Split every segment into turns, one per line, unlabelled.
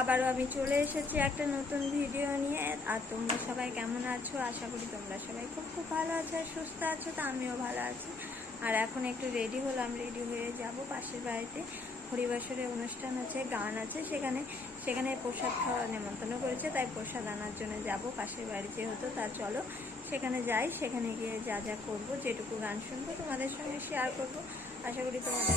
আবারও আমি চলে এসেছি একটা নতুন ভিডিও নিয়ে। আর তোমরা সবাই কেমন আছো? আশা করি তোমরা সবাই খুব খুব ভালো আছো আর সুস্থ আছো, তো আমিও ভালো আছি। আর এখন একটু রেডি হলাম রেডি হয়ে যাব পাশের বাড়িতে। হরিবাসরের অনুষ্ঠান আছে, গান আছে, সেখানে সেখানে প্রসাদ খাওয়া নেমন্তন্ন করেছে, তাই প্রসাদ আনার জন্য যাব পাশের বাড়ি যেহেতু, তা চলো সেখানে যাই, সেখানে গিয়ে যা যা করব, যেটুকু গান শুনব তোমাদের সঙ্গে শেয়ার করব। আশা করি তোমাদের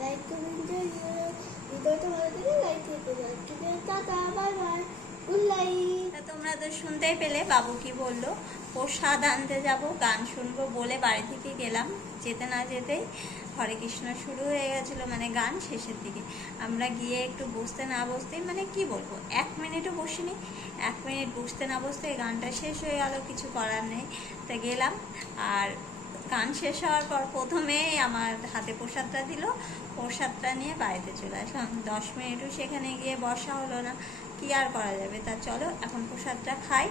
লাইক কমেন্ট ভিডিওটা ভালো লাগে লাইক পারেন tata bye bye good night
তা তোমরা তো শুনতেই পেলে, বাবু কি বলল? প্রসাদ আনতে যাব, গান শুনব বলে বাড়ি থেকে গেলাম। যেতে না যেতেই হরে কৃষ্ণ শুরু হয়ে গেছিল মানে গান শেষের দিকে। আমরা গিয়ে একটু বসতে না বসতেই মানে কি বলব, এক মিনিটও বসিনি। এক মিনিট বসতে না বসতে গানটা শেষ হয়ে গেল, কিছু করার নেই। তা গেলাম, আর গান শেষ হওয়ার পর প্রথমেই আমার হাতে প্রসাদটা দিল। প্রসাদটা নিয়ে বাড়িতে চলে আসলাম। দশ মিনিটও সেখানে গিয়ে বসা হলো না। কি আর করা যাবে? তা চলো, এখন প্রসাদটা খাই।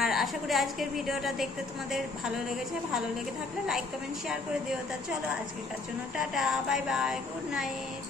আর আশা করি আজকের ভিডিওটা দেখতে তোমাদের ভালো লেগেছে। ভালো লেগে থাকলে লাইক কমেন্ট শেয়ার করে দিও। তা চলো, আজকের জন্য tata bye bye good night